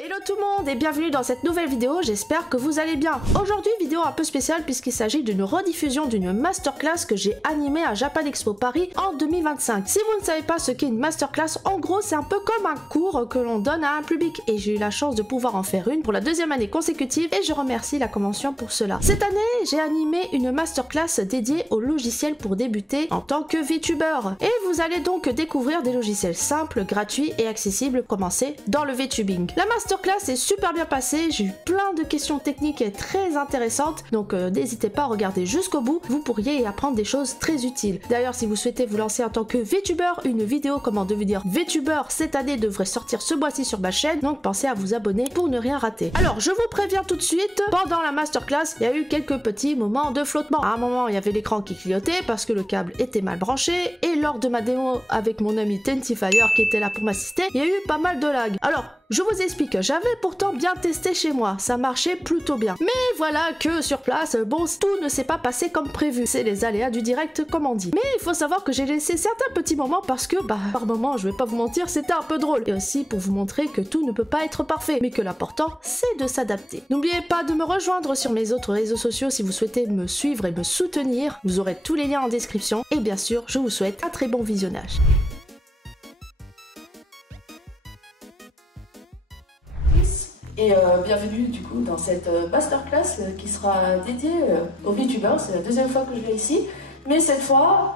Hello tout le monde et bienvenue dans cette nouvelle vidéo, j'espère que vous allez bien. Aujourd'hui, vidéo un peu spéciale puisqu'il s'agit d'une rediffusion d'une masterclass que j'ai animée à Japan Expo Paris en 2025. Si vous ne savez pas ce qu'est une masterclass, en gros c'est un peu comme un cours que l'on donne à un public et j'ai eu la chance de pouvoir en faire une pour la deuxième année consécutive et je remercie la convention pour cela. Cette année, j'ai animé une masterclass dédiée aux logiciels pour débuter en tant que VTuber. Et vous allez donc découvrir des logiciels simples, gratuits et accessibles pour commencer dans le VTubing. La masterclass est super bien passée, j'ai eu plein de questions techniques et très intéressantes, donc n'hésitez pas à regarder jusqu'au bout, vous pourriez y apprendre des choses très utiles. D'ailleurs, si vous souhaitez vous lancer en tant que VTuber, une vidéo comment devenir VTuber cette année devrait sortir ce mois-ci sur ma chaîne, donc pensez à vous abonner pour ne rien rater. Alors, je vous préviens tout de suite, pendant la masterclass, il y a eu quelques petits moments de flottement. À un moment, il y avait l'écran qui clignotait parce que le câble était mal branché, et lors de ma démo avec mon ami Tentifire qui était là pour m'assister, il y a eu pas mal de lag. Alors, je vous explique, j'avais pourtant bien testé chez moi, ça marchait plutôt bien. Mais voilà que sur place, bon, tout ne s'est pas passé comme prévu. C'est les aléas du direct, comme on dit. Mais il faut savoir que j'ai laissé certains petits moments parce que, par moments, je vais pas vous mentir, c'était un peu drôle. Et aussi pour vous montrer que tout ne peut pas être parfait, mais que l'important, c'est de s'adapter. N'oubliez pas de me rejoindre sur mes autres réseaux sociaux si vous souhaitez me suivre et me soutenir. Vous aurez tous les liens en description. Et bien sûr, je vous souhaite un très bon visionnage. Et bienvenue du coup dans cette masterclass qui sera dédiée aux VTubers. C'est la deuxième fois que je viens ici, mais cette fois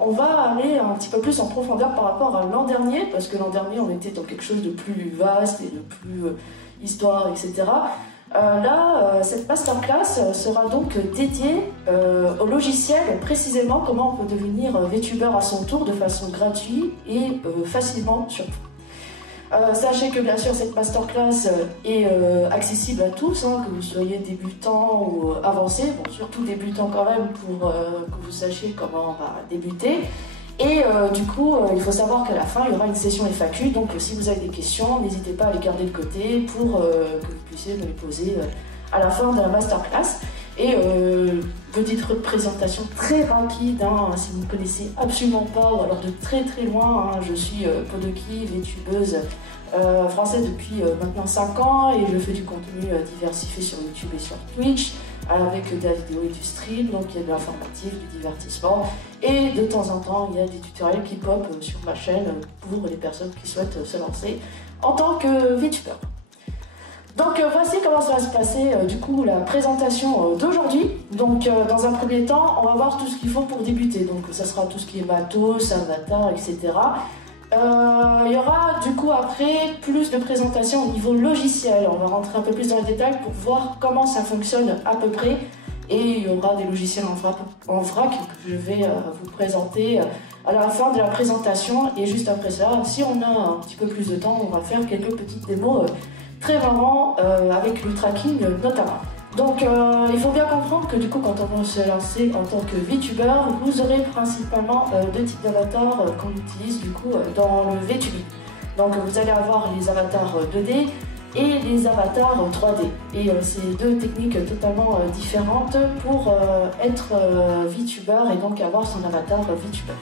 on va aller un petit peu plus en profondeur par rapport à l'an dernier, parce que l'an dernier on était dans quelque chose de plus vaste et de plus histoire, etc. Là, cette masterclass sera donc dédiée au logiciel, précisément comment on peut devenir VTuber à son tour de façon gratuite et facilement surtout. Sachez que bien sûr cette masterclass est accessible à tous, que vous soyez débutant ou avancé, bon, surtout débutant quand même pour que vous sachiez comment débuter. Et du coup, il faut savoir qu'à la fin, il y aura une session FAQ, donc si vous avez des questions, n'hésitez pas à les garder de côté pour que vous puissiez me les poser à la fin de la masterclass. Et petite présentation très rapide, si vous ne connaissez absolument pas, ou alors de très très loin, je suis Podoki, VTubeuse française depuis maintenant 5 ans, et je fais du contenu diversifié sur YouTube et sur Twitch, avec de la vidéo et du stream, donc il y a de l'informatif, du divertissement, et de temps en temps il y a des tutoriels qui pop sur ma chaîne pour les personnes qui souhaitent se lancer en tant que VTuber. Donc voici comment ça va se passer du coup la présentation d'aujourd'hui. Donc dans un premier temps, on va voir tout ce qu'il faut pour débuter. Donc ça sera tout ce qui est matos, avatar, etc. Il y aura du coup après plus de présentations au niveau logiciel. On va rentrer un peu plus dans les détails pour voir comment ça fonctionne à peu près. Et il y aura des logiciels en vrac que je vais vous présenter à la fin de la présentation. Et juste après ça, si on a un petit peu plus de temps, on va faire quelques petites démos très marrant avec le tracking notamment. Donc il faut bien comprendre que du coup quand on va se lancer en tant que VTuber, vous aurez principalement deux types d'avatars qu'on utilise du coup dans le VTubing. Donc vous allez avoir les avatars 2D et les avatars 3D. Et c'est deux techniques totalement différentes pour être VTuber et donc avoir son avatar VTuber.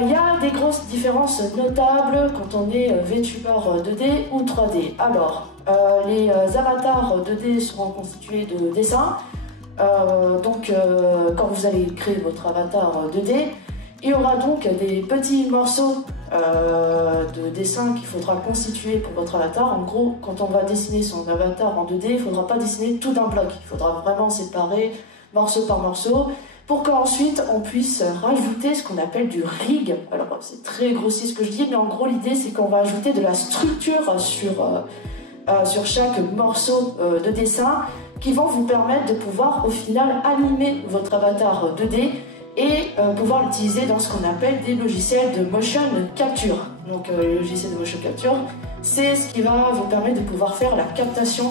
Il y a des grosses différences notables quand on est VTuber 2D ou 3D. Alors, les avatars 2D seront constitués de dessins. Quand vous allez créer votre avatar 2D, il y aura donc des petits morceaux de dessin qu'il faudra constituer pour votre avatar. En gros, quand on va dessiner son avatar en 2D, il ne faudra pas dessiner tout d'un bloc. Il faudra vraiment séparer morceau par morceau, pour qu'ensuite on puisse rajouter ce qu'on appelle du rig. Alors c'est très grossier ce que je dis, mais en gros l'idée c'est qu'on va ajouter de la structure sur chaque morceau de dessin qui vont vous permettre de pouvoir au final animer votre avatar 2D et pouvoir l'utiliser dans ce qu'on appelle des logiciels de motion capture. Donc les logiciels de motion capture, c'est ce qui va vous permettre de pouvoir faire la captation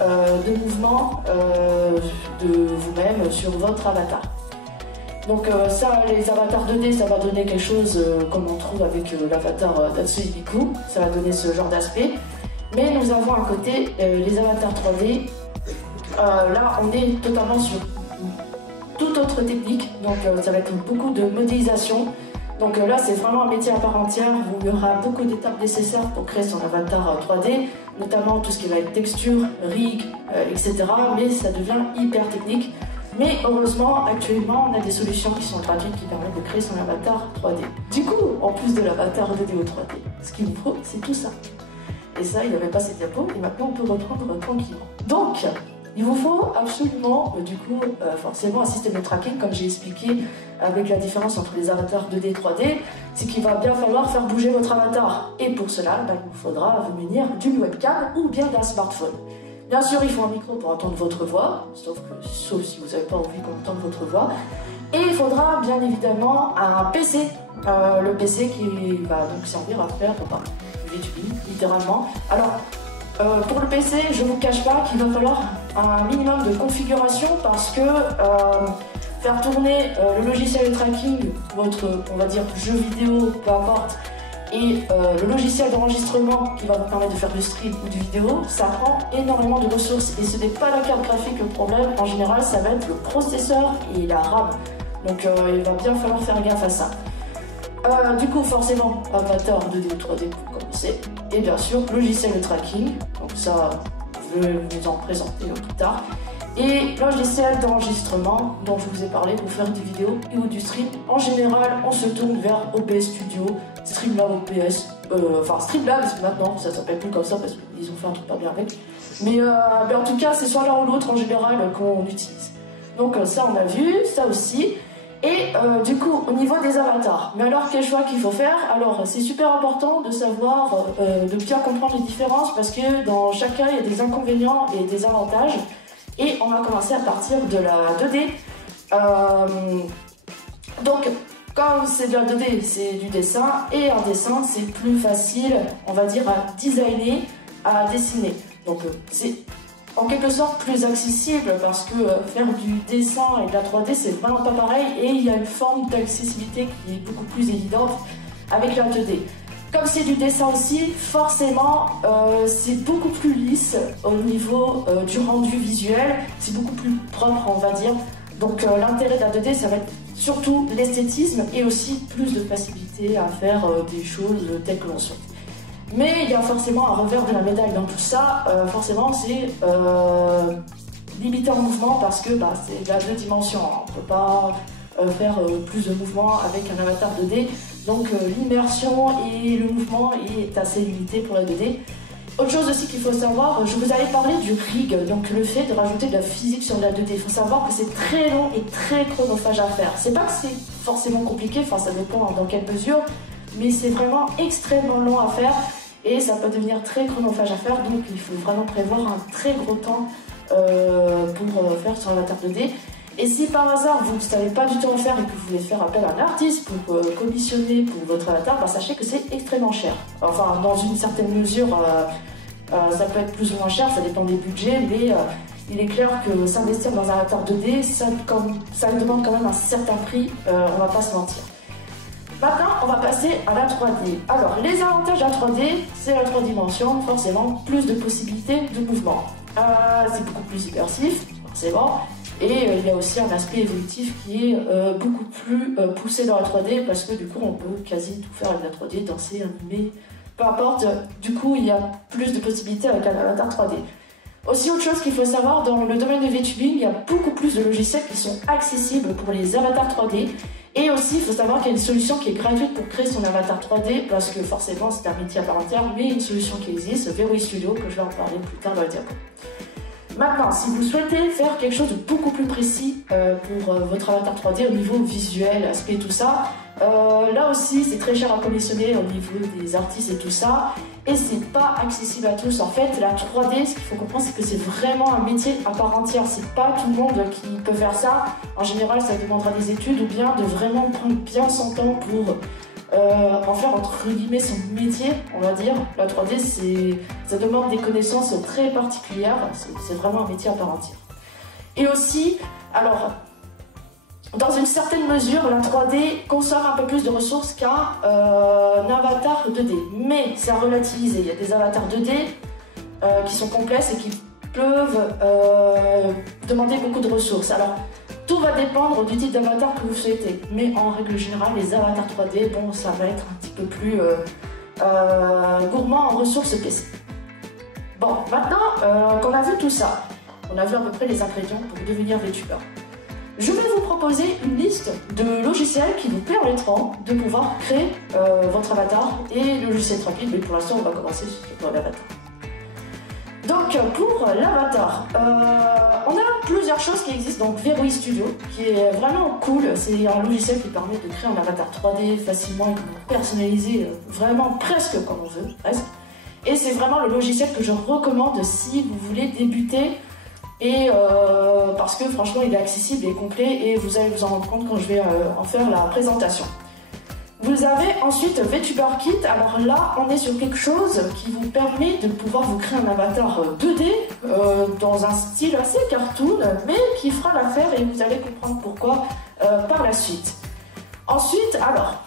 de mouvements de vous-même sur votre avatar. Donc ça, les avatars 2D, ça va donner quelque chose comme on trouve avec l'avatar d'Hatsune Miku, ça va donner ce genre d'aspect. Mais nous avons à côté les avatars 3D. Là, on est totalement sur toute autre technique, donc ça va être beaucoup de modélisation, Donc là, c'est vraiment un métier à part entière où il y aura beaucoup d'étapes nécessaires pour créer son avatar 3D, notamment tout ce qui va être texture, rig, etc. Mais ça devient hyper technique. Mais heureusement, actuellement, on a des solutions qui sont gratuites qui permettent de créer son avatar 3D. Du coup, en plus de l'avatar 2D ou 3D, ce qu'il nous faut, c'est tout ça. Et ça, il n'y avait pas ces diapos, et maintenant on peut reprendre tranquillement. Donc, il vous faut absolument, forcément un système de tracking, comme j'ai expliqué, avec la différence entre les avatars 2D et 3D, c'est qu'il va bien falloir faire bouger votre avatar. Et pour cela, il vous faudra vous munir d'une webcam ou bien d'un smartphone. Bien sûr, il faut un micro pour entendre votre voix, sauf si vous n'avez pas envie qu'on entende votre voix. Et il faudra bien évidemment un PC, le PC qui va donc servir à faire du VTubing, littéralement. Alors, pour le PC, je ne vous cache pas qu'il va falloir un minimum de configuration parce que faire tourner le logiciel de tracking, votre, on va dire, jeu vidéo, peu importe, et le logiciel d'enregistrement qui va vous permettre de faire du stream ou du vidéo, ça prend énormément de ressources et ce n'est pas la carte graphique le problème, en général ça va être le processeur et la RAM. Donc il va bien falloir faire gaffe à ça. Du coup forcément avatar 2D ou 3D pour commencer, et bien sûr logiciel de tracking, donc ça je vais vous en présenter plus tard. Et logiciel d'enregistrement dont je vous ai parlé pour faire des vidéos et ou du stream. En général, on se tourne vers OBS Studio, Streamlabs OBS, enfin Streamlabs maintenant, ça s'appelle plus comme ça parce qu'ils ont fait un truc pas bien avec. Mais en tout cas, c'est soit l'un ou l'autre en général qu'on utilise. Donc ça, on a vu, ça aussi. Et du coup, au niveau des avatars, mais alors quel choix qu'il faut faire? Alors c'est super important de savoir, de bien comprendre les différences parce que dans chaque cas, il y a des inconvénients et des avantages. Et on va commencer à partir de la 2D. Donc, comme c'est de la 2D, c'est du dessin. Et en dessin, c'est plus facile, on va dire, à designer, à dessiner. Donc, c'est en quelque sorte plus accessible parce que faire du dessin et de la 3D, c'est vraiment pas pareil. Et il y a une forme d'accessibilité qui est beaucoup plus évidente avec la 2D. Comme c'est du dessin aussi, forcément, c'est beaucoup plus lisse au niveau du rendu visuel, c'est beaucoup plus propre, on va dire. Donc l'intérêt de la 2D, ça va être surtout l'esthétisme et aussi plus de facilité à faire des choses telles que l'on souhaite. Mais il y a forcément un revers de la médaille dans tout ça, forcément c'est limité en mouvement parce que c'est de la 2 dimensions, on ne peut pas faire plus de mouvements avec un avatar 2D. Donc l'immersion et le mouvement est assez limité pour la 2D. Autre chose aussi qu'il faut savoir, je vous avais parlé du rig, donc le fait de rajouter de la physique sur la 2D. Il faut savoir que c'est très long et très chronophage à faire. C'est pas que c'est forcément compliqué, enfin ça dépend dans quelle mesure, mais c'est vraiment extrêmement long à faire et ça peut devenir très chronophage à faire, donc il faut vraiment prévoir un très gros temps pour faire sur l'avatar 2D. Et si par hasard vous ne savez pas du tout en faire et que vous voulez faire appel à un artiste pour commissionner pour votre avatar, sachez que c'est extrêmement cher. Enfin, dans une certaine mesure, ça peut être plus ou moins cher, ça dépend des budgets, mais il est clair que s'investir dans un avatar 2D, ça demande quand même un certain prix, on va pas se mentir. Maintenant, on va passer à la 3D. Alors, les avantages de la 3D, c'est la 3 dimensions, forcément, plus de possibilités de mouvement. C'est beaucoup plus immersif, forcément. Et il y a aussi un aspect évolutif qui est beaucoup plus poussé dans la 3D parce que du coup on peut quasi tout faire avec la 3D, danser, animer, peu importe. Du coup il y a plus de possibilités avec un avatar 3D. Aussi autre chose qu'il faut savoir, dans le domaine du VTubing, il y a beaucoup plus de logiciels qui sont accessibles pour les avatars 3D. Et aussi il faut savoir qu'il y a une solution qui est gratuite pour créer son avatar 3D parce que forcément c'est un métier à part entière, mais une solution qui existe, VRoid Studio, que je vais en parler plus tard dans la diapo. Maintenant, si vous souhaitez faire quelque chose de beaucoup plus précis pour votre avatar 3D au niveau visuel, aspect, tout ça, là aussi c'est très cher à commissionner au niveau des artistes et tout ça, et c'est pas accessible à tous. En fait, la 3D, ce qu'il faut comprendre, c'est que c'est vraiment un métier à part entière. C'est pas tout le monde qui peut faire ça. En général, ça demandera des études ou bien de vraiment prendre bien son temps pour en faire entre guillemets son métier, on va dire. La 3D, ça demande des connaissances très particulières, c'est vraiment un métier à part entière. Et aussi, alors, dans une certaine mesure, la 3D consomme un peu plus de ressources qu'un avatar 2D, mais c'est à relativiser. Il y a des avatars 2D qui sont complexes et qui peuvent demander beaucoup de ressources. Alors, Tout va dépendre du type d'avatar que vous souhaitez. Mais en règle générale, les avatars 3D, bon, ça va être un petit peu plus gourmand en ressources PC. Bon, maintenant qu'on a vu tout ça, on a vu à peu près les ingrédients pour devenir VTuber. Je vais vous proposer une liste de logiciels qui vous permettront de pouvoir créer votre avatar et le logiciel tranquille, mais pour l'instant on va commencer sur l'avatar. Donc pour l'avatar, on a plusieurs choses qui existent, donc Verui Studio, qui est vraiment cool, c'est un logiciel qui permet de créer un avatar 3D facilement et de personnaliser vraiment presque comme on veut, presque. Et c'est vraiment le logiciel que je recommande si vous voulez débuter. Et parce que franchement il est accessible et complet et vous allez vous en rendre compte quand je vais en faire la présentation. Vous avez ensuite VTuber Kit. Alors là on est sur quelque chose qui vous permet de pouvoir vous créer un avatar 2D dans un style assez cartoon, mais qui fera l'affaire et vous allez comprendre pourquoi par la suite. Ensuite, alors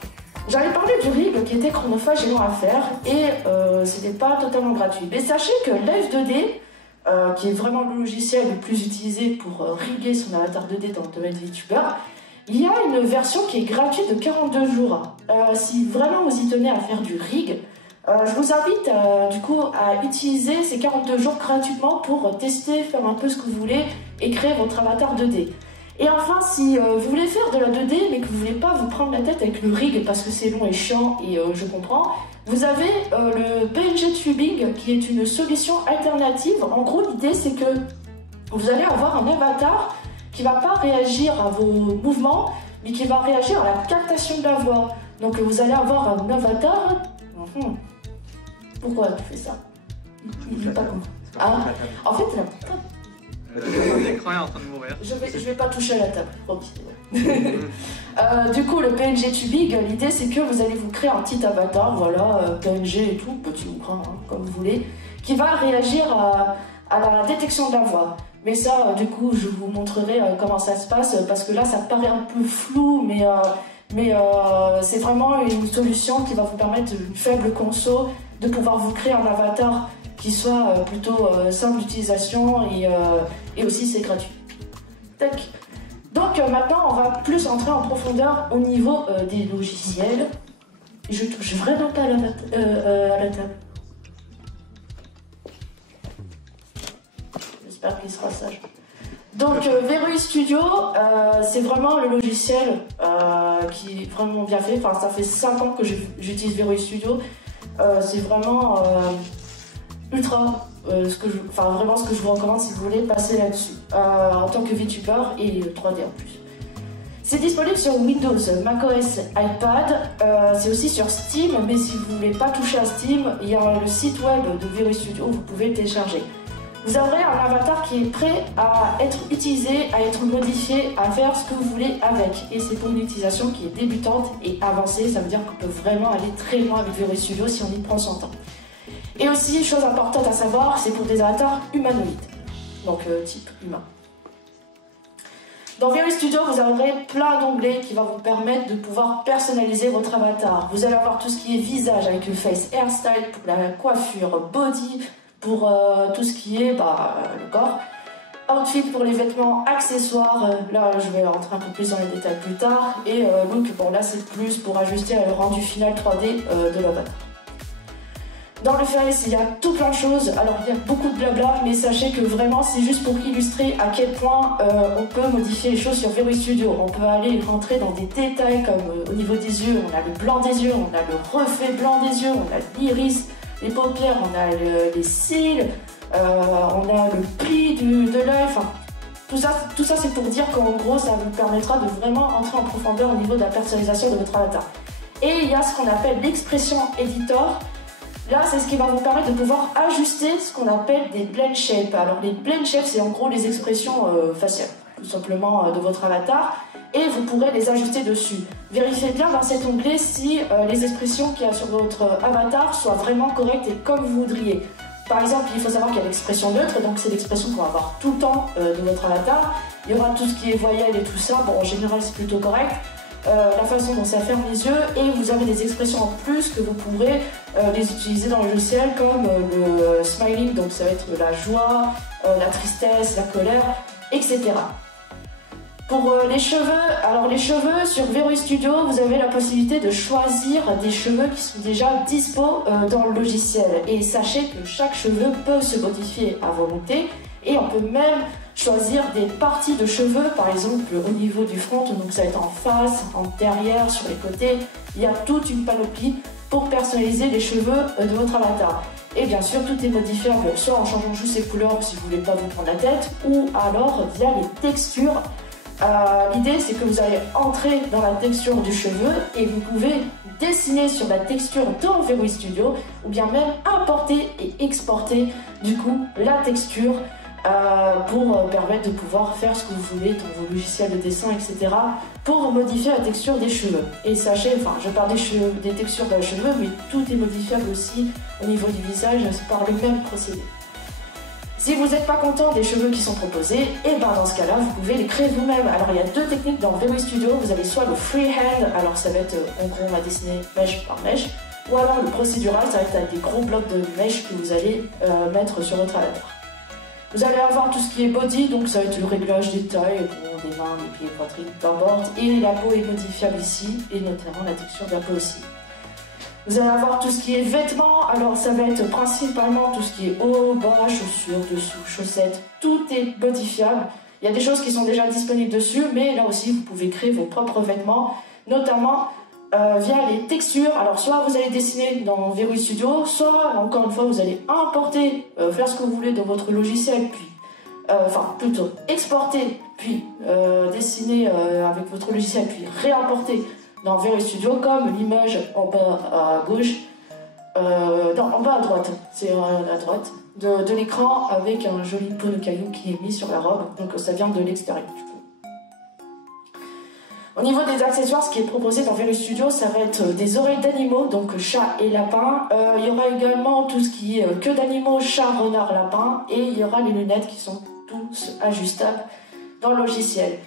j'avais parlé du rig qui était chronophage et long à faire et c'était pas totalement gratuit. Mais sachez que Live 2D, qui est vraiment le logiciel le plus utilisé pour riguer son avatar 2D dans le domaine VTuber, il y a une version qui est gratuite de 42 jours. Si vraiment vous y tenez à faire du rig, je vous invite du coup à utiliser ces 42 jours gratuitement pour tester, faire un peu ce que vous voulez et créer votre avatar 2D. Et enfin, si vous voulez faire de la 2D mais que vous ne voulez pas vous prendre la tête avec le rig parce que c'est long et chiant et je comprends, vous avez le PNG Tubing qui est une solution alternative. En gros, l'idée c'est que vous allez avoir un avatar qui ne va pas réagir à vos mouvements mais qui va réagir à la captation de la voix. Donc vous allez avoir un avatar... Pourquoi tu fais ça? Je n'ai pas compris. Ah, en fait, l'écran est en train de mourir. Je vais pas toucher à la table, promis. Du coup, le PNG Tubing, l'idée c'est que vous allez vous créer un petit avatar, voilà, PNG et tout, petit ou grand, hein, comme vous voulez, qui va réagir à la détection de la voix. Mais ça, du coup, je vous montrerai comment ça se passe, parce que là, ça paraît un peu flou, mais c'est vraiment une solution qui va vous permettre une faible conso de pouvoir vous créer un avatar qui soit plutôt simple d'utilisation et aussi c'est gratuit. Tac. Donc maintenant on va plus entrer en profondeur au niveau des logiciels. Je touche vraiment pas à la table. J'espère qu'il sera sage. Donc Verui Studio, c'est vraiment le logiciel qui est vraiment bien fait. Enfin, ça fait 5 ans que j'utilise Verui Studio. C'est vraiment ultra vraiment ce que je vous recommande si vous voulez passer là-dessus en tant que VTuber et 3D en plus. C'est disponible sur Windows, macOS, iPad, c'est aussi sur Steam, mais si vous ne voulez pas toucher à Steam, il y a le site web de Verui Studio où vous pouvez le télécharger. Vous aurez un avatar qui est prêt à être utilisé, à être modifié, à faire ce que vous voulez avec. Et c'est pour une utilisation qui est débutante et avancée, ça veut dire qu'on peut vraiment aller très loin avec Verui Studio si on y prend son temps. Et aussi, chose importante à savoir, c'est pour des avatars humanoïdes, donc type humain. Dans Verui Studio, vous aurez plein d'onglets qui vont vous permettre de pouvoir personnaliser votre avatar. Vous allez avoir tout ce qui est visage avec le face hairstyle pour la coiffure, body pour tout ce qui est le corps, outfit pour les vêtements, accessoires, là je vais rentrer un peu plus dans les détails plus tard, et look, bon là c'est plus pour ajuster le rendu final 3D de l'avatar. Dans le face, il y a tout plein de choses, alors il y a beaucoup de blabla, mais sachez que vraiment c'est juste pour illustrer à quel point on peut modifier les choses sur Verui Studio. On peut aller rentrer dans des détails comme au niveau des yeux, on a le blanc des yeux, on a le reflet blanc des yeux, on a l'iris, les paupières, on a les cils, on a le pli de l'œil, enfin tout ça c'est pour dire qu'en gros ça vous permettra de vraiment entrer en profondeur au niveau de la personnalisation de votre avatar. Et il y a ce qu'on appelle l'expression editor. Là, c'est ce qui va vous permettre de pouvoir ajuster ce qu'on appelle des blend shapes. Alors, les blend shapes, c'est en gros les expressions faciales, tout simplement, de votre avatar, et vous pourrez les ajuster dessus. Vérifiez bien dans cet onglet si les expressions qu'il y a sur votre avatar soient vraiment correctes et comme vous voudriez. Par exemple, il faut savoir qu'il y a l'expression neutre, donc c'est l'expression qu'on va avoir tout le temps de votre avatar. Il y aura tout ce qui est voyelle et tout ça, bon, en général, c'est plutôt correct. La façon dont ça ferme les yeux, et vous avez des expressions en plus que vous pourrez les utiliser dans le logiciel comme le smiling, donc ça va être la joie, la tristesse, la colère, etc. Pour les cheveux, alors les cheveux sur VRUI Studio, vous avez la possibilité de choisir des cheveux qui sont déjà dispo dans le logiciel. Et sachez que chaque cheveu peut se modifier à volonté et on peut même choisir des parties de cheveux, par exemple au niveau du front, donc ça va être en face, en derrière, sur les côtés. Il y a toute une panoplie pour personnaliser les cheveux de votre avatar. Et bien sûr, tout est modifiable, soit en changeant juste les couleurs si vous ne voulez pas vous prendre la tête, ou alors via les textures. L'idée, c'est que vous allez entrer dans la texture du cheveu et vous pouvez dessiner sur la texture dans VRUI Studio ou bien même importer et exporter du coup la texture pour permettre de pouvoir faire ce que vous voulez dans vos logiciels de dessin, etc. pour modifier la texture des cheveux. Et sachez, enfin, je parle des textures de cheveux, mais tout est modifiable aussi au niveau du visage par le même procédé. Si vous n'êtes pas content des cheveux qui sont proposés, et ben dans ce cas-là, vous pouvez les créer vous-même. Alors il y a deux techniques dans VRUI Studio. Vous avez soit le freehand, alors ça va être en gros on va dessiner mèche par mèche, ou alors le procédural, ça va être avec des gros blocs de mèche que vous allez mettre sur votre avatar. Vous allez avoir tout ce qui est body, donc ça va être le réglage des tailles, des mains, des pieds, poitrine, peu importe. Et la peau est modifiable ici, et notamment la texture de la peau aussi. Vous allez avoir tout ce qui est vêtements, alors ça va être principalement tout ce qui est haut, bas, chaussures, dessous, chaussettes, tout est modifiable. Il y a des choses qui sont déjà disponibles dessus, mais là aussi vous pouvez créer vos propres vêtements, notamment via les textures. Alors soit vous allez dessiner dans VRUI Studio, soit encore une fois vous allez importer, faire ce que vous voulez dans votre logiciel, puis enfin plutôt exporter, puis dessiner avec votre logiciel, puis réimporter dans VRUI Studio, comme l'image en bas à gauche, non, en bas à droite, c'est à droite de l'écran avec un joli pot de cailloux qui est mis sur la robe, donc ça vient de l'extérieur. Au niveau des accessoires, ce qui est proposé dans VRUI Studio, ça va être des oreilles d'animaux, donc chat et lapin. Il y aura également tout ce qui est queue d'animaux, chat, renard, lapin, et il y aura les lunettes qui sont tous ajustables dans le logiciel.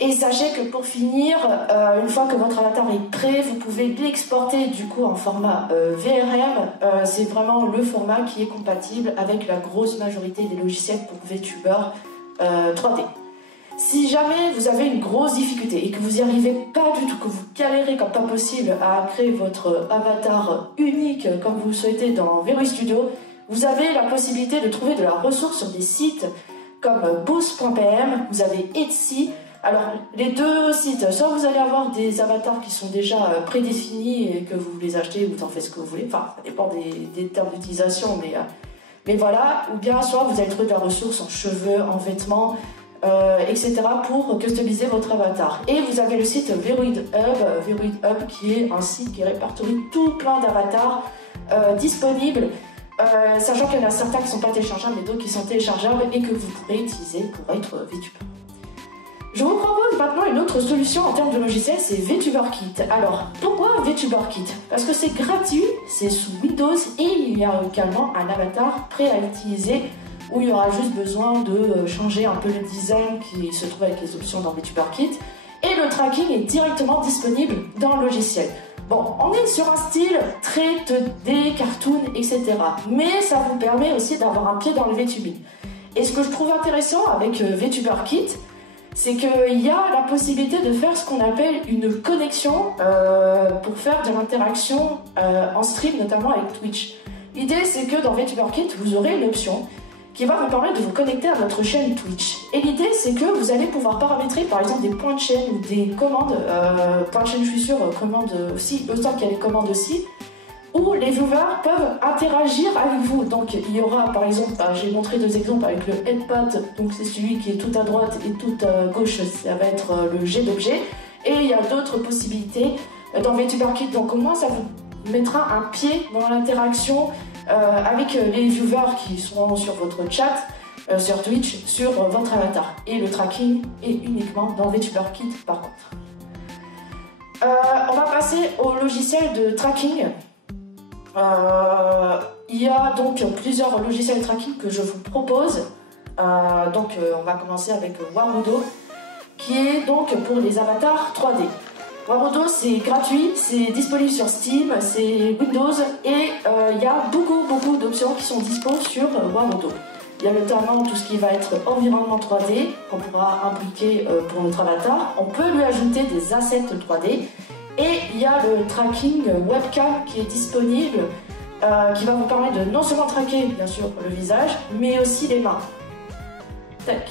Et sachez que pour finir, une fois que votre avatar est prêt, vous pouvez l'exporter du coup en format VRM. C'est vraiment le format qui est compatible avec la grosse majorité des logiciels pour VTuber 3D. Si jamais vous avez une grosse difficulté et que vous n'y arrivez pas du tout, que vous galérez comme pas possible à créer votre avatar unique comme vous le souhaitez dans VRUI Studio, vous avez la possibilité de trouver de la ressource sur des sites comme boost.pm, vous avez Etsy. Alors, les deux sites, soit vous allez avoir des avatars qui sont déjà prédéfinis et que vous les achetez ou vous en faites ce que vous voulez, enfin, ça dépend des termes d'utilisation, mais voilà, ou bien soit vous allez trouver de la ressource en cheveux, en vêtements, etc. pour customiser votre avatar. Et vous avez le site VRUI Hub, qui est un site qui répertorie tout plein d'avatars disponibles, sachant qu'il y en a certains qui ne sont pas téléchargeables, mais d'autres qui sont téléchargeables et que vous pourrez utiliser pour être VTuber. Je vous propose maintenant une autre solution en termes de logiciel, c'est VTuberKit. Alors, pourquoi VTuberKit? Parce que c'est gratuit, c'est sous Windows et il y a également un avatar prêt à utiliser où il y aura juste besoin de changer un peu le design qui se trouve avec les options dans VTuberKit. Et le tracking est directement disponible dans le logiciel. Bon, on est sur un style très 2D, cartoon, etc. Mais ça vous permet aussi d'avoir un pied dans le VTubing. Et ce que je trouve intéressant avec VTuberKit, c'est qu'il y a la possibilité de faire ce qu'on appelle une connexion pour faire de l'interaction en stream, notamment avec Twitch. L'idée, c'est que dans VTuberKit, vous aurez une option qui va vous permettre de vous connecter à votre chaîne Twitch. Et l'idée, c'est que vous allez pouvoir paramétrer, par exemple, des points de chaîne ou des commandes. Points de chaîne, je suis sûre, commandes aussi, autant qu'il y a les commandes aussi, où les viewers peuvent interagir avec vous. Donc il y aura par exemple, j'ai montré deux exemples avec le headpad, donc c'est celui qui est tout à droite et tout à gauche, ça va être le jet d'objet. Et il y a d'autres possibilités dans VTuberKit, donc au moins ça vous mettra un pied dans l'interaction avec les viewers qui seront sur votre chat, sur Twitch, sur votre avatar. Et le tracking est uniquement dans VTuberKit par contre. On va passer au logiciel de tracking. Il y a donc plusieurs logiciels de tracking que je vous propose. On va commencer avec Warudo, qui est donc pour les avatars 3D. Warudo, c'est gratuit, c'est disponible sur Steam, c'est Windows et il y a beaucoup d'options qui sont dispo sur Warudo. Il y a notamment tout ce qui va être environnement 3D qu'on pourra impliquer pour notre avatar. On peut lui ajouter des assets 3D. Et il y a le tracking webcam qui est disponible, qui va vous permettre de non seulement traquer, bien sûr, le visage, mais aussi les mains. Tac.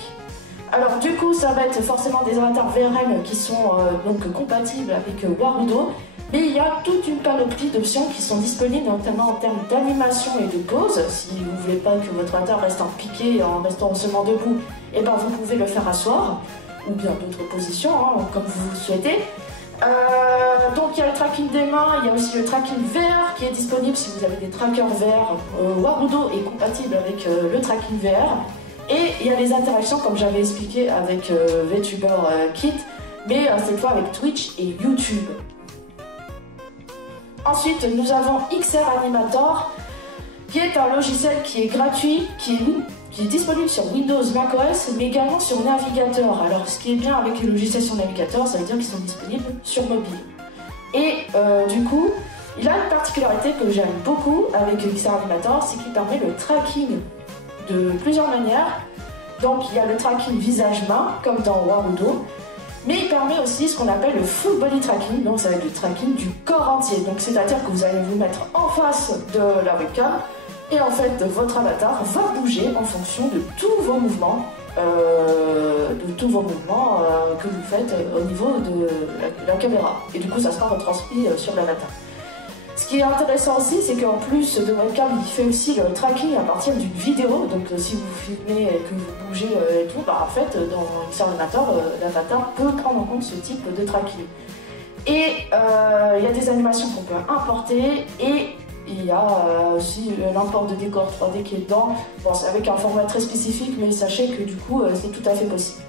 Alors du coup, ça va être forcément des avatars VRM qui sont donc compatibles avec Warudo. Mais il y a toute une panoplie d'options qui sont disponibles, notamment en termes d'animation et de pose. Si vous ne voulez pas que votre avatar reste en piqué en restant seulement debout, et ben vous pouvez le faire asseoir, ou bien d'autres positions, hein, comme vous le souhaitez. Donc il y a le tracking des mains, il y a aussi le tracking VR qui est disponible si vous avez des trackers VR. Warudo est compatible avec le tracking VR. Et il y a les interactions comme j'avais expliqué avec VTuber Kit, mais cette fois avec Twitch et YouTube. Ensuite, nous avons XR Animator, qui est un logiciel qui est gratuit, qui est disponible sur Windows, macOS, mais également sur navigateur. Alors, ce qui est bien avec les logiciels sur navigateur, ça veut dire qu'ils sont disponibles sur mobile. Et du coup, il a une particularité que j'aime beaucoup avec XR Animator, c'est qu'il permet le tracking de plusieurs manières. Donc, il y a le tracking visage-main, comme dans Warudo. Mais il permet aussi ce qu'on appelle le full body tracking, donc ça va être le tracking du corps entier. Donc c'est-à-dire que vous allez vous mettre en face de la webcam et en fait votre avatar va bouger en fonction de tous vos mouvements, que vous faites au niveau de la caméra. Et du coup ça sera retransmis sur l'avatar. Ce qui est intéressant aussi, c'est qu'en plus de webcam, il fait aussi le tracking à partir d'une vidéo. Donc si vous filmez et que vous bougez et tout, bah, en fait, dans XR Animator, l'avatar peut prendre en compte ce type de tracking. Et il y a des animations qu'on peut importer et il y a aussi l'import de décor 3D qui est dedans. Bon, c'est avec un format très spécifique, mais sachez que du coup, c'est tout à fait possible.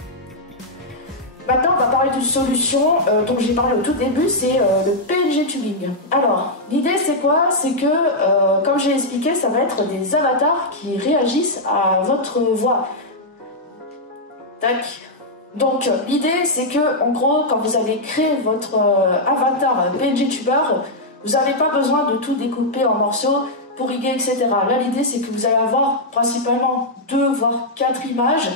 Maintenant, on va parler d'une solution dont j'ai parlé au tout début, c'est le PNG Tubing. Alors, l'idée c'est quoi? C'est que, comme j'ai expliqué, ça va être des avatars qui réagissent à votre voix. Tac. Donc, l'idée c'est que, en gros, quand vous allez créer votre avatar PNG Tuber, vous n'avez pas besoin de tout découper en morceaux pour riguer, etc. Là, l'idée c'est que vous allez avoir principalement 2 voire 4 images.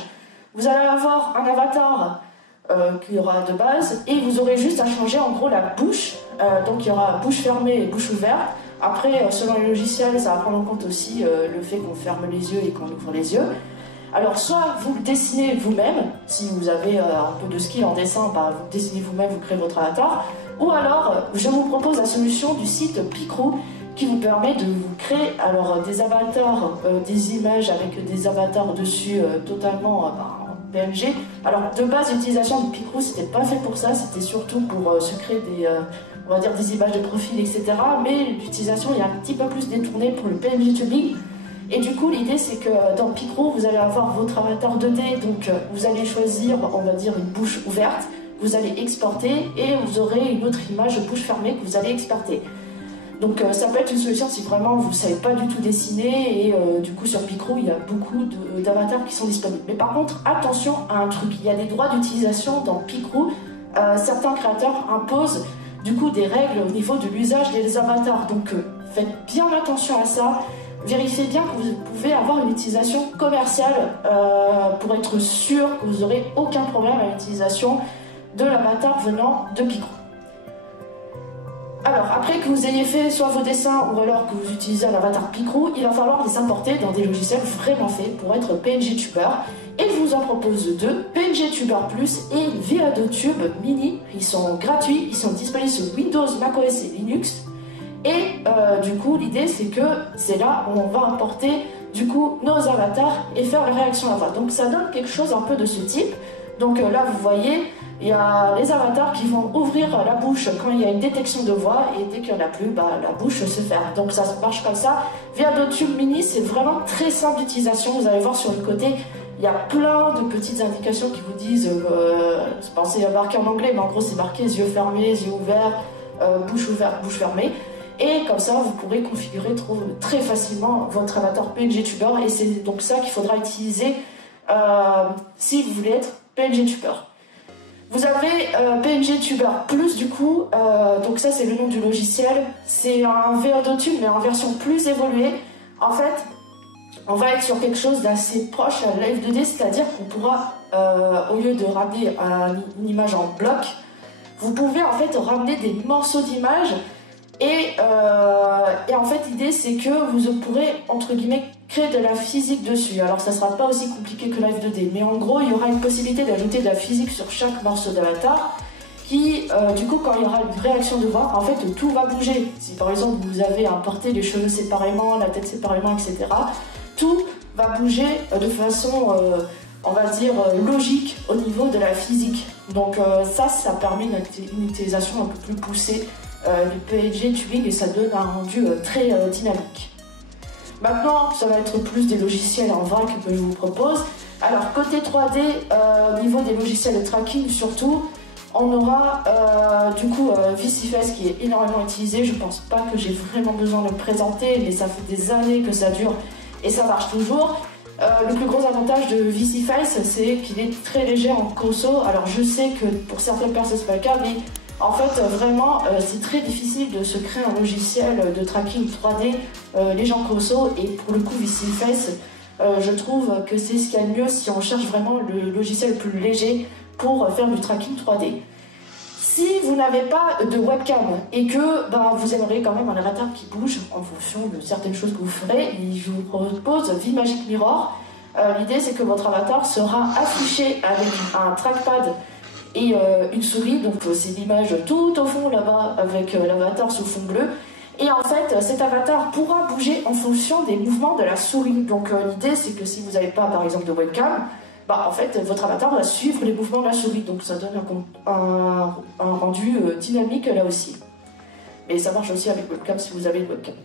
Vous allez avoir un avatar qu'il y aura de base, et vous aurez juste à changer en gros la bouche, donc il y aura bouche fermée et bouche ouverte. Après, selon les logiciels, ça va prendre en compte aussi le fait qu'on ferme les yeux et qu'on ouvre les yeux. Alors soit vous le dessinez vous-même, si vous avez un peu de skill en dessin, bah, vous dessinez vous-même, vous créez votre avatar, ou alors je vous propose la solution du site Picroo qui vous permet de vous créer alors des avatars, des images avec des avatars dessus totalement PNG. Alors de base l'utilisation de Picroo c'était pas fait pour ça, c'était surtout pour se créer des, on va dire des images de profil, etc. Mais l'utilisation est un petit peu plus détournée pour le PNG Tubing. Et du coup l'idée c'est que dans Picroo vous allez avoir votre avatar 2D, donc vous allez choisir on va dire une bouche ouverte, vous allez exporter et vous aurez une autre image bouche fermée que vous allez exporter. Donc ça peut être une solution si vraiment vous ne savez pas du tout dessiner et du coup sur Picroo il y a beaucoup d'avatars qui sont disponibles. Mais par contre attention à un truc, il y a des droits d'utilisation dans Picroo. Certains créateurs imposent du coup des règles au niveau de l'usage des avatars. Donc faites bien attention à ça. Vérifiez bien que vous pouvez avoir une utilisation commerciale pour être sûr que vous n'aurez aucun problème à l'utilisation de l'avatar venant de Picroo. Alors, après que vous ayez fait soit vos dessins ou alors que vous utilisez un avatar Picroo, il va falloir les importer dans des logiciels vraiment faits pour être PNG Tuber. Et je vous en propose 2, PNG Tuber Plus et ViadoTube Mini. Ils sont gratuits, ils sont disponibles sur Windows, macOS et Linux. Et du coup, l'idée c'est que c'est là où on va importer du coup nos avatars et faire la réaction à la voix. Donc ça donne quelque chose un peu de ce type. Donc là, vous voyez, il y a les avatars qui vont ouvrir la bouche quand il y a une détection de voix et dès qu'il n'y en a plus, bah, la bouche se ferme. Donc ça marche comme ça. ViadoTube Mini, c'est vraiment très simple d'utilisation. Vous allez voir sur le côté, il y a plein de petites indications qui vous disent, c'est marqué en anglais, mais en gros c'est marqué yeux fermés, yeux ouverts, bouche ouverte, bouche fermée. Et comme ça, vous pourrez configurer très facilement votre avatar PNG Tuber. Et c'est donc ça qu'il faudra utiliser si vous voulez être PNG Tuber. Vous avez PNG Tuber Plus du coup, donc ça c'est le nom du logiciel. C'est un ViadoTube mais en version plus évoluée. En fait, on va être sur quelque chose d'assez proche à Live 2D, c'est-à-dire qu'on pourra, au lieu de ramener une image en bloc, vous pouvez en fait ramener des morceaux d'images et en fait l'idée c'est que vous pourrez entre guillemets créer de la physique dessus. Alors ça sera pas aussi compliqué que Live 2D, mais en gros il y aura une possibilité d'ajouter de la physique sur chaque morceau d'avatar qui, du coup quand il y aura une réaction de voix, en fait tout va bouger. Si par exemple vous avez importé les cheveux séparément, la tête séparément, etc., tout va bouger de façon, on va dire, logique au niveau de la physique. Donc ça permet une utilisation un peu plus poussée du PNG Tubing et ça donne un rendu très dynamique. Maintenant, ça va être plus des logiciels en vrac que je vous propose. Alors, côté 3D, au niveau des logiciels de tracking surtout, on aura du coup VisiFace qui est énormément utilisé. Je pense pas que j'ai vraiment besoin de le présenter, mais ça fait des années que ça dure et ça marche toujours. Le plus gros avantage de VisiFace, c'est qu'il est très léger en conso. Alors je sais que pour certaines personnes c'est pas le cas, mais en fait vraiment c'est très difficile de se créer un logiciel de tracking 3D léger en conso, et pour le coup VisiFace, je trouve que c'est ce qu'il y a de mieux si on cherche vraiment le logiciel le plus léger pour faire du tracking 3D. Si vous n'avez pas de webcam et que vous aimeriez quand même un avatar qui bouge en fonction de certaines choses que vous ferez, je vous propose VMagic Mirror. L'idée c'est que votre avatar sera affiché avec un trackpad et une souris, donc c'est l'image tout au fond là-bas avec l'avatar sous fond bleu. Et en fait, cet avatar pourra bouger en fonction des mouvements de la souris. Donc l'idée c'est que si vous n'avez pas par exemple de webcam, en fait, votre avatar va suivre les mouvements de la souris, donc ça donne un rendu dynamique là aussi. Mais ça marche aussi avec webcam si vous avez une webcam.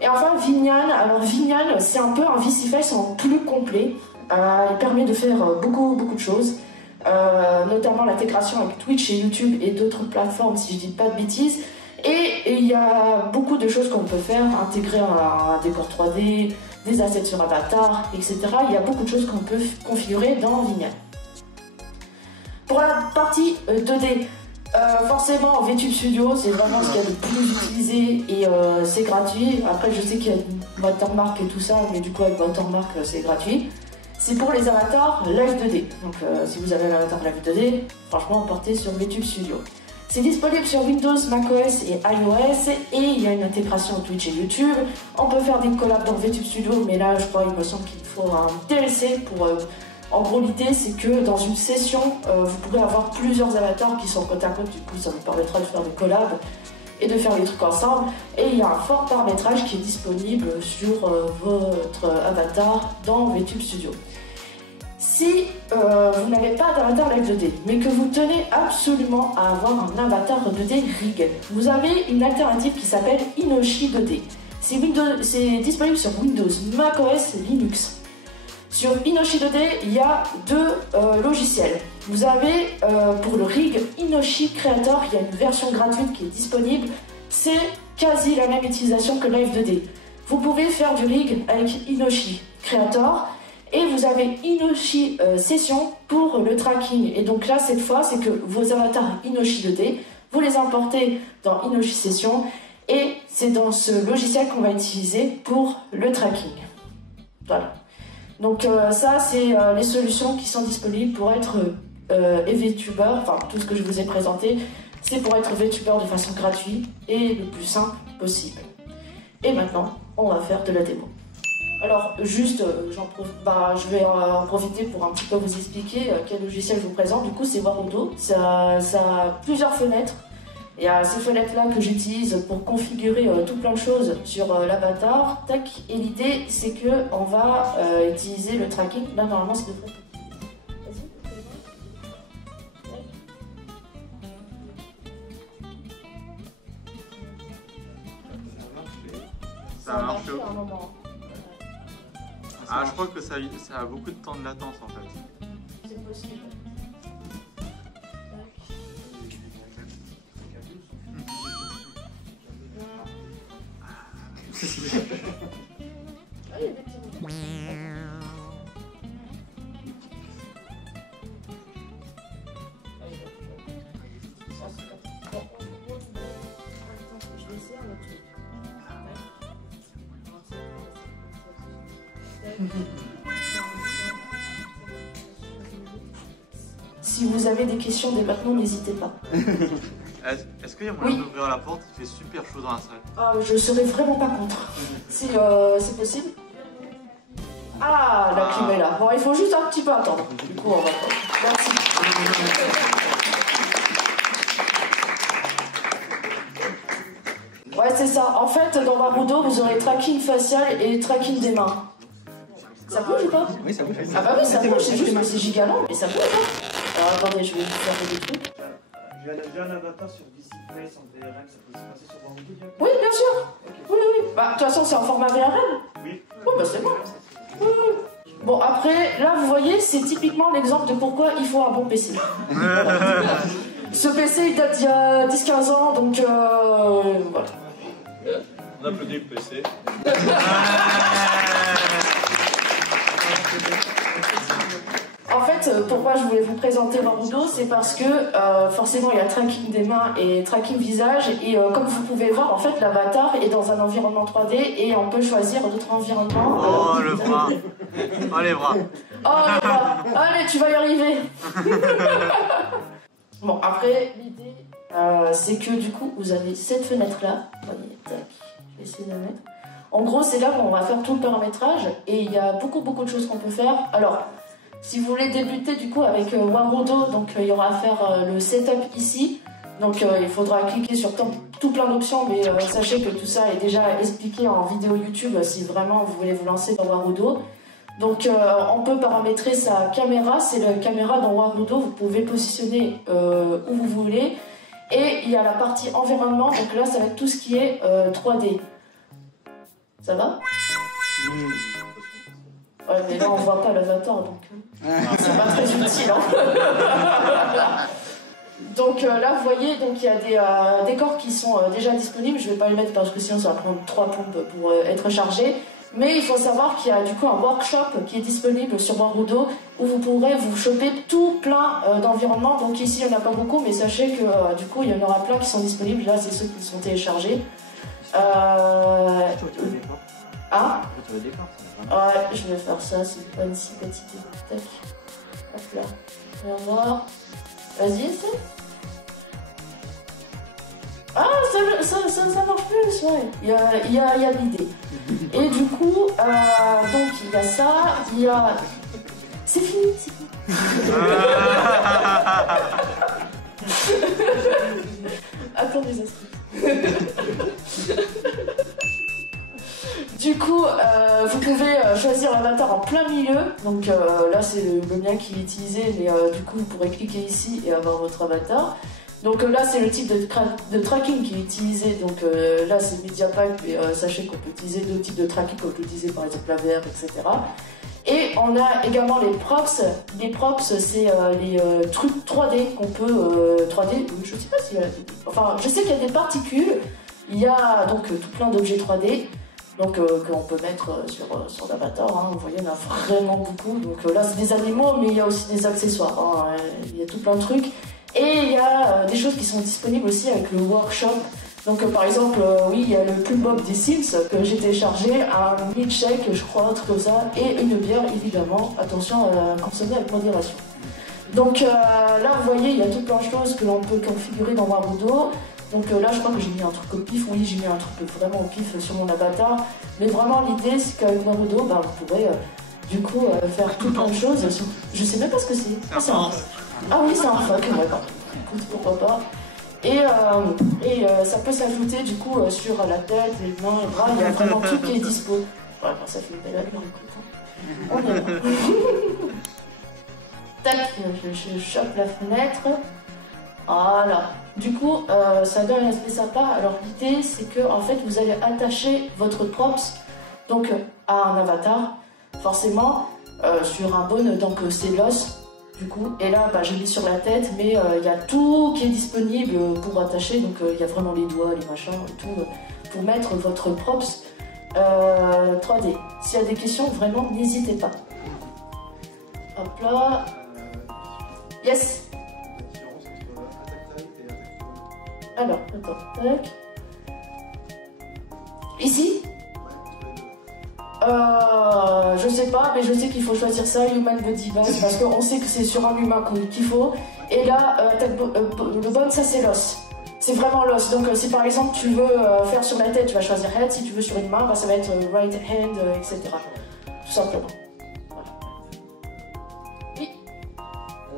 Et enfin, Vinyan. Alors Vinyan, c'est un peu un VisiFace en plus complet. Il permet de faire beaucoup de choses, notamment l'intégration avec Twitch et YouTube et d'autres plateformes, si je dis pas de bêtises. Et il y a beaucoup de choses qu'on peut faire, intégrer un décor 3D, des assets sur avatar, etc. Il y a beaucoup de choses qu'on peut configurer dans Vinyan. Pour la partie 2D, forcément VTube Studio, c'est vraiment ce qu'il y a de plus utilisé et c'est gratuit. Après je sais qu'il y a une watermark et tout ça, mais du coup avec watermark c'est gratuit. C'est pour les avatars Live 2D. Donc si vous avez un avatar Live 2D, franchement portez sur VTube Studio. C'est disponible sur Windows, macOS et iOS, et il y a une intégration Twitch et YouTube. On peut faire des collabs dans VTube Studio, mais là je crois il me semble qu'il faut un DLC pour... En gros l'idée c'est que dans une session, vous pourrez avoir plusieurs avatars qui sont côte à côte, du coup ça vous permettra de faire des collabs et de faire des trucs ensemble. Et il y a un fort paramétrage qui est disponible sur votre avatar dans VTube Studio. Si vous n'avez pas d'avatar Live 2D, mais que vous tenez absolument à avoir un avatar 2D rig, vous avez une alternative qui s'appelle Inoshi 2D. C'est disponible sur Windows, macOS, Linux. Sur Inoshi 2D, il y a deux logiciels. Vous avez pour le rig Inoshi Creator, il y a une version gratuite qui est disponible. C'est quasi la même utilisation que Live 2D. Vous pouvez faire du rig avec Inoshi Creator. Et vous avez Inoshi Session pour le tracking. Et donc là, cette fois, c'est que vos avatars Inoshi 2D, vous les importez dans Inoshi Session. Et c'est dans ce logiciel qu'on va utiliser pour le tracking. Voilà. Donc ça, c'est les solutions qui sont disponibles pour être VTuber. Enfin, tout ce que je vous ai présenté, c'est pour être VTuber de façon gratuite et le plus simple possible. Et maintenant, on va faire de la démo. Alors juste, je vais en profiter pour un petit peu vous expliquer quel logiciel je vous présente. Du coup c'est Warudo, ça a plusieurs fenêtres. Il y a ces fenêtres-là que j'utilise pour configurer tout plein de choses sur l'avatar. Tac. Et l'idée c'est qu'on va utiliser le tracking. Là normalement c'est de fait. Ça a marché à un moment. Ah, je crois que ça a beaucoup de temps de latence en fait. C'est possible. Si vous avez des questions dès maintenant, n'hésitez pas. Est-ce qu'il y a moyen d'ouvrir la porte? Il fait super chaud dans la salle. Ah, je serais vraiment pas contre. Si c'est possible. Ah, la clim est là. Bon, il faut juste un petit peu attendre. Du coup, on va attendre. Merci. Ouais, c'est ça. En fait, dans Warudo, vous aurez tracking facial et tracking des mains. Ça bouge ou pas? Oui, ça bouge. Ah bah oui, ça bouge, c'est juste que c'est giga lent, mais ça bouge pas. Alors attendez, je vais vous faire des trucs. J'ai un avatar sur DC Place en VRM, ça peut se passer sur Warudo directement? Oui, bien sûr. Oui, oui. Bah, de toute façon, c'est en format VRM. Oui. Oui, bah c'est bon. Oui, oui. Bon, après, là, vous voyez, c'est typiquement l'exemple de pourquoi il faut un bon PC. Ce PC, il date d'il y a 10-15 ans, donc voilà. On applaudit le PC. En fait, pourquoi je voulais vous présenter Warudo, c'est parce que forcément il y a tracking des mains et tracking visage, et comme vous pouvez voir, en fait l'avatar est dans un environnement 3D et on peut choisir d'autres environnements. Oh le bras. Oh les bras. Oh les bras. Allez, tu vas y arriver. Bon, après l'idée c'est que du coup vous avez cette fenêtre là. Voyez, tac, je vais essayer de la mettre. En gros, c'est là où on va faire tout le paramétrage et il y a beaucoup de choses qu'on peut faire. Alors, si vous voulez débuter du coup avec Warudo, donc il y aura à faire le setup ici. Donc il faudra cliquer sur tout plein d'options, mais sachez que tout ça est déjà expliqué en vidéo YouTube si vraiment vous voulez vous lancer dans Warudo. Donc on peut paramétrer sa caméra, c'est la caméra dans Warudo, vous pouvez positionner où vous voulez. Et il y a la partie environnement, donc là ça va être tout ce qui est 3D. Ça va? Ouais, mais là on voit pas l'avatar, donc c'est pas très utile. Hein. Donc là vous voyez, donc il y a des décors qui sont déjà disponibles. Je vais pas les mettre parce que sinon ça va prendre 3 pompes pour être chargé. Mais il faut savoir qu'il y a du coup un workshop qui est disponible sur Warudo où vous pourrez vous choper tout plein d'environnements. Donc ici il n'y en a pas beaucoup, mais sachez que du coup il y en aura plein qui sont disponibles. Là c'est ceux qui sont téléchargés. Ah, ouais, je vais faire ça, c'est pas une si petite idée. Tac. Hop là. On va voir. Vas-y, essaie. Ah, ça marche plus, ouais. Il y a l'idée. Et du coup, donc il y a ça, il y a... C'est fini, c'est fini. Attends les astuces. Du coup, vous pouvez choisir l'avatar en plein milieu. Donc là, c'est le mien qui est utilisé, mais du coup, vous pourrez cliquer ici et avoir votre avatar. Donc là, c'est le type de tracking qui est utilisé. Donc là, c'est MediaPipe, mais sachez qu'on peut utiliser d'autres types de tracking, comme je le disais, par exemple la VR, etc. Et on a également les props. Les props, c'est les trucs 3D qu'on peut... 3D, je sais pas s'il y a... Enfin, je sais qu'il y a des particules. Il y a donc tout plein d'objets 3D. Donc qu'on peut mettre sur l'avatar, hein. Vous voyez, il y en a vraiment beaucoup. Donc là, c'est des animaux, mais il y a aussi des accessoires. Hein. Il y a tout plein de trucs. Et il y a des choses qui sont disponibles aussi avec le workshop. Donc par exemple, oui, il y a le Club Bob des Sims que j'ai téléchargé, un milkshake, je crois, un truc comme ça, et une bière, évidemment. Attention à consommer avec modération. Donc là, vous voyez, il y a tout plein de choses que l'on peut configurer dans Warudo. Donc là, je crois que j'ai mis un truc au pif. Oui, j'ai mis un truc vraiment au pif sur mon avatar. Mais vraiment, l'idée, c'est qu'avec Warudo, bah, vous pourrez du coup faire tout plein de choses. Je sais même pas ce que c'est. Ah oui, c'est un fuck, d'accord. Écoute, pourquoi pas. Et ça peut s'ajouter du coup sur la tête, les mains, les bras. Il y a vraiment tout qui est dispo. Voilà, ça fait une belle allure, écoute. On est là. Tac, je chope la fenêtre. Voilà. Du coup, ça donne un aspect sympa. Alors l'idée, c'est que en fait, vous allez attacher votre props donc à un avatar, forcément sur un bone. Donc c'est l'os. Du coup, et là, bah, j'ai mis sur la tête, mais il y a tout qui est disponible pour attacher. Donc il y a vraiment les doigts, les machins et tout pour mettre votre props 3D. S'il y a des questions, vraiment, n'hésitez pas. Hop là. Yes. Alors, attends, tac. Ici? Je sais pas, mais je sais qu'il faut choisir ça, Human Body Base, parce qu'on sait que c'est sur un humain qu'il faut. Et là, le bone, ça c'est l'os. C'est vraiment l'os. Donc si par exemple tu veux faire sur la tête, tu vas choisir head. Si tu veux sur une main, bah, ça va être right hand, etc. Tout simplement. Voilà. Oui.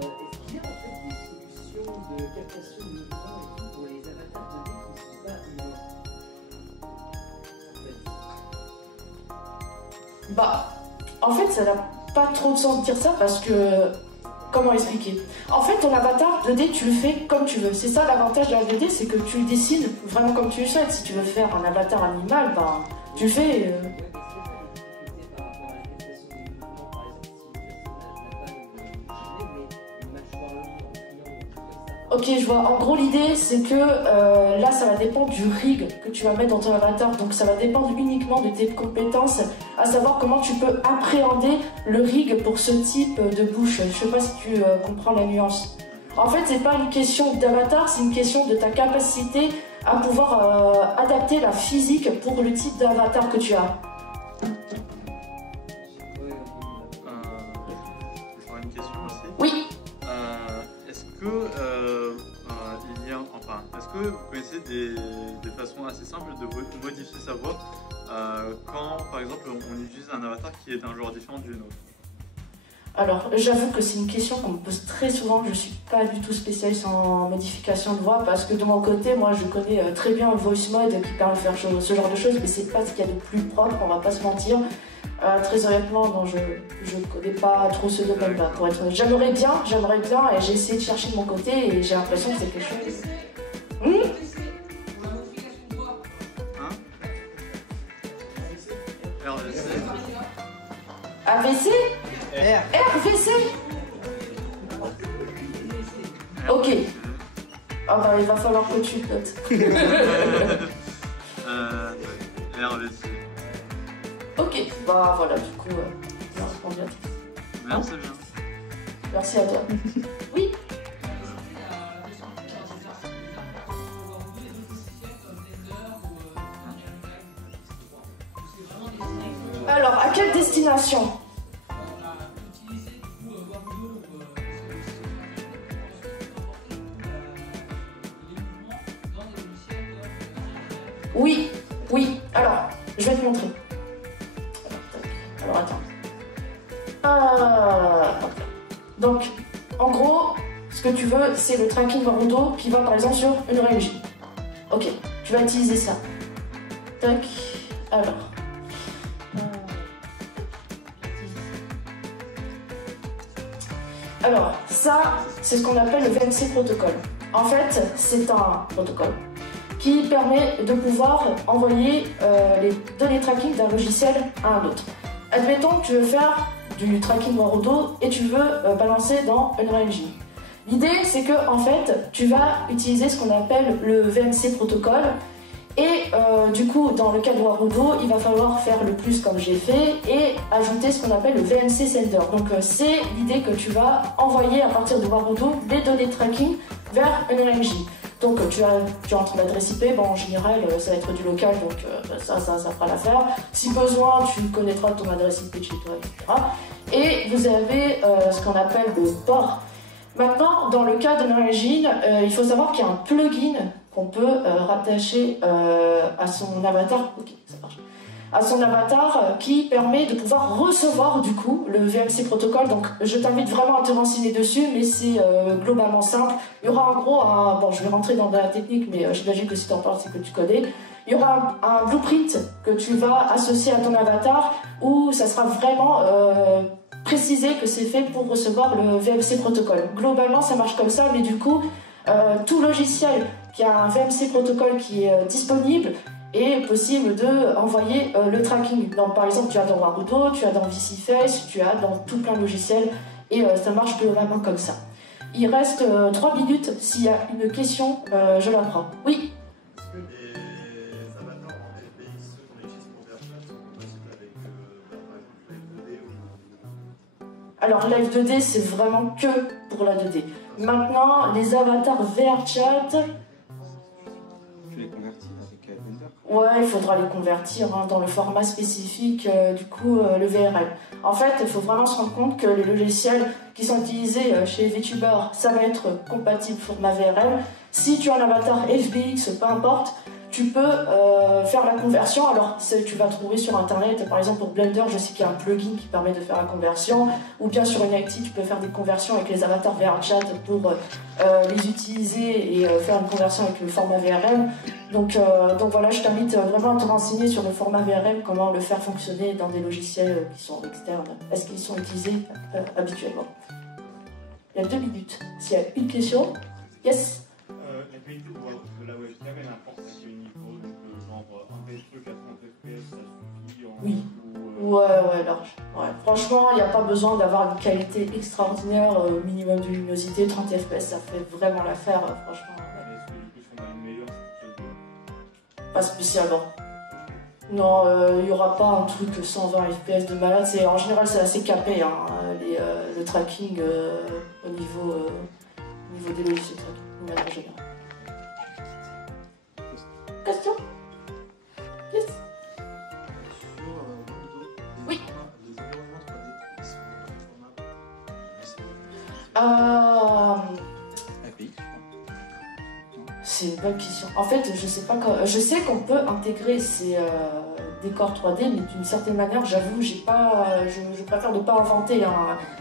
Est-ce qu'il y a en fait des solutions de captation de mouvement et tout pour les avatars de vie qui ne sont pas humains? Bah, en fait, ça n'a pas trop de sens de dire ça parce que... Comment expliquer? En fait, ton avatar 2D, tu le fais comme tu veux. C'est ça l'avantage de la 2D, c'est que tu le dessines vraiment comme tu le souhaites. Si tu veux faire un avatar animal, ben, tu le fais... Ok, je vois. En gros, l'idée, c'est que là, ça va dépendre du rig que tu vas mettre dans ton avatar. Donc, ça va dépendre uniquement de tes compétences, à savoir comment tu peux appréhender le rig pour ce type de bouche. Je sais pas si tu comprends la nuance. En fait, c'est pas une question d'avatar, c'est une question de ta capacité à pouvoir adapter la physique pour le type d'avatar que tu as. J'aurais une question aussi. Oui. Est-ce que est-ce que vous connaissez des façons assez simples de modifier sa voix quand, par exemple, on utilise un avatar qui est d'un genre différent du nôtre? Alors, j'avoue que c'est une question qu'on me pose très souvent. Je ne suis pas du tout spécialiste en modification de voix parce que de mon côté, moi, je connais très bien le voice mode qui permet de faire ce genre de choses, mais c'est pas ce qu'il y a de plus propre, on va pas se mentir. Très honnêtement, non, je connais pas trop ce domaine-là. Pour être honnête, j'aimerais bien, et j'ai essayé de chercher de mon côté et j'ai l'impression que c'est quelque chose. RVC. AVC? RVC? Ok. Ah bah il va falloir que tu notes. RVC. Ok, bah voilà, du coup, on répond bien. Merci bien. Merci à toi. Oui. Alors, à quelle destination? Oui, oui. Alors, je vais te montrer. Alors, attends. Donc, en gros, ce que tu veux, c'est le tracking Warudo qui va par exemple sur une régie. Ok, tu vas utiliser ça. Tac. Alors, ça, c'est ce qu'on appelle le VNC protocole. En fait, c'est un protocole qui permet de pouvoir envoyer les données tracking d'un logiciel à un autre. Admettons que tu veux faire du tracking Warudo et tu veux balancer dans Unreal Engine. L'idée, c'est que en fait, tu vas utiliser ce qu'on appelle le VNC protocole et du coup, dans le cas de Warudo, il va falloir faire le plus comme j'ai fait et ajouter ce qu'on appelle le VNC Sender. Donc c'est l'idée que tu vas envoyer à partir de Warudo des données de tracking vers Unreal Engine. Donc tu as ton adresse IP, bon, en général ça va être du local, donc ça fera l'affaire. Si besoin, tu connaîtras ton adresse IP de chez toi, etc. Et vous avez ce qu'on appelle le port. Maintenant, dans le cas d'Unreal Engine, il faut savoir qu'il y a un plugin qu'on peut rattacher à son avatar. Ok, ça marche. À son avatar qui permet de pouvoir recevoir du coup le VNC protocole. Donc je t'invite vraiment à te renseigner dessus, mais c'est globalement simple. Il y aura en gros bon, je vais rentrer dans la technique, mais j'imagine que si tu en parles, c'est que tu connais. Il y aura un blueprint que tu vas associer à ton avatar où ça sera vraiment précisé que c'est fait pour recevoir le VNC protocole. Globalement, ça marche comme ça, mais du coup, tout logiciel qui a un VNC protocole qui est disponible est possible d'envoyer le tracking. Donc, par exemple, tu as dans Warudo, tu as dans VCFace, tu as dans tout plein de logiciels et ça marche globalement comme ça. Il reste 3 minutes. S'il y a une question, je la prends. Oui. Est-ce que les avatars en FBX, ceux qu'on utilise pour VRChat, sont compatibles avec, par exemple, Live 2D ou... Alors, Live 2D, c'est vraiment que pour la 2D. Maintenant, les avatars VRChat... Tu les convertis avec Blender? Ouais, il faudra les convertir dans le format spécifique, le VRM. En fait, il faut vraiment se rendre compte que les logiciels qui sont utilisés chez VTuber, ça va être compatible format VRM. Si tu as un avatar FBX, peu importe, tu peux faire la conversion. Alors, tu vas trouver sur internet, par exemple pour Blender, je sais qu'il y a un plugin qui permet de faire la conversion, ou bien sur Unity, tu peux faire des conversions avec les avatars VRChat pour les utiliser et faire une conversion avec le format VRM. Donc voilà, je t'invite vraiment à te renseigner sur le format VRM, comment le faire fonctionner dans des logiciels qui sont externes. Est-ce qu'ils sont utilisés habituellement? Il y a 2 minutes. S'il y a une question, yes. La qualité de la webcam, elle importe à quel niveau? Donc, genre, un PS2 430 FPS, ça suffit en... Oui. Ouais, large. Ouais. Franchement, il n'y a pas besoin d'avoir une qualité extraordinaire, minimum de luminosité, 30 FPS, ça fait vraiment l'affaire, franchement. Ouais. Est-ce que du coup, si on a une meilleure, c'est Pas spécialement. Non, il n'y aura pas un truc 120 FPS de malade. En général, c'est assez capé, le tracking au niveau des logiciels de manière générale. Question? Yes. Oui. C'est une bonne question. En fait, je sais pas quand... Je sais qu'on peut intégrer ces décors 3D, mais d'une certaine manière, j'avoue, je préfère ne pas inventer.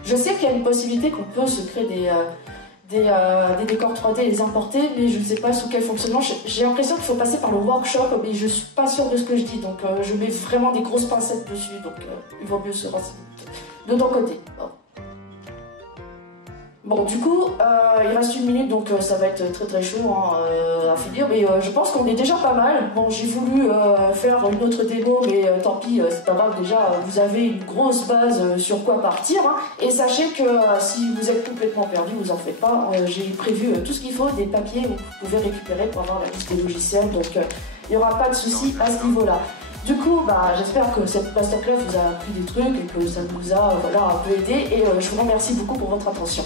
Je sais qu'il y a une possibilité qu'on peut se créer des décors 3D et les importer, mais je ne sais pas sous quel fonctionnement. J'ai l'impression qu'il faut passer par le workshop, mais je suis pas sûre de ce que je dis, donc je mets vraiment des grosses pincettes dessus, donc il vaut mieux se renseigner de ton côté. Bon, du coup, il reste 1 minute, donc ça va être très très chaud à finir, mais je pense qu'on est déjà pas mal. Bon, j'ai voulu faire une autre démo, mais tant pis, c'est pas grave, déjà, vous avez une grosse base sur quoi partir, et sachez que si vous êtes complètement perdu, vous en faites pas, j'ai prévu tout ce qu'il faut, des papiers que vous pouvez récupérer pour avoir la liste des logiciels, donc il n'y aura pas de souci à ce niveau-là. Du coup, j'espère que cette masterclass vous a appris des trucs et que ça vous a un peu aidé, et je vous remercie beaucoup pour votre attention.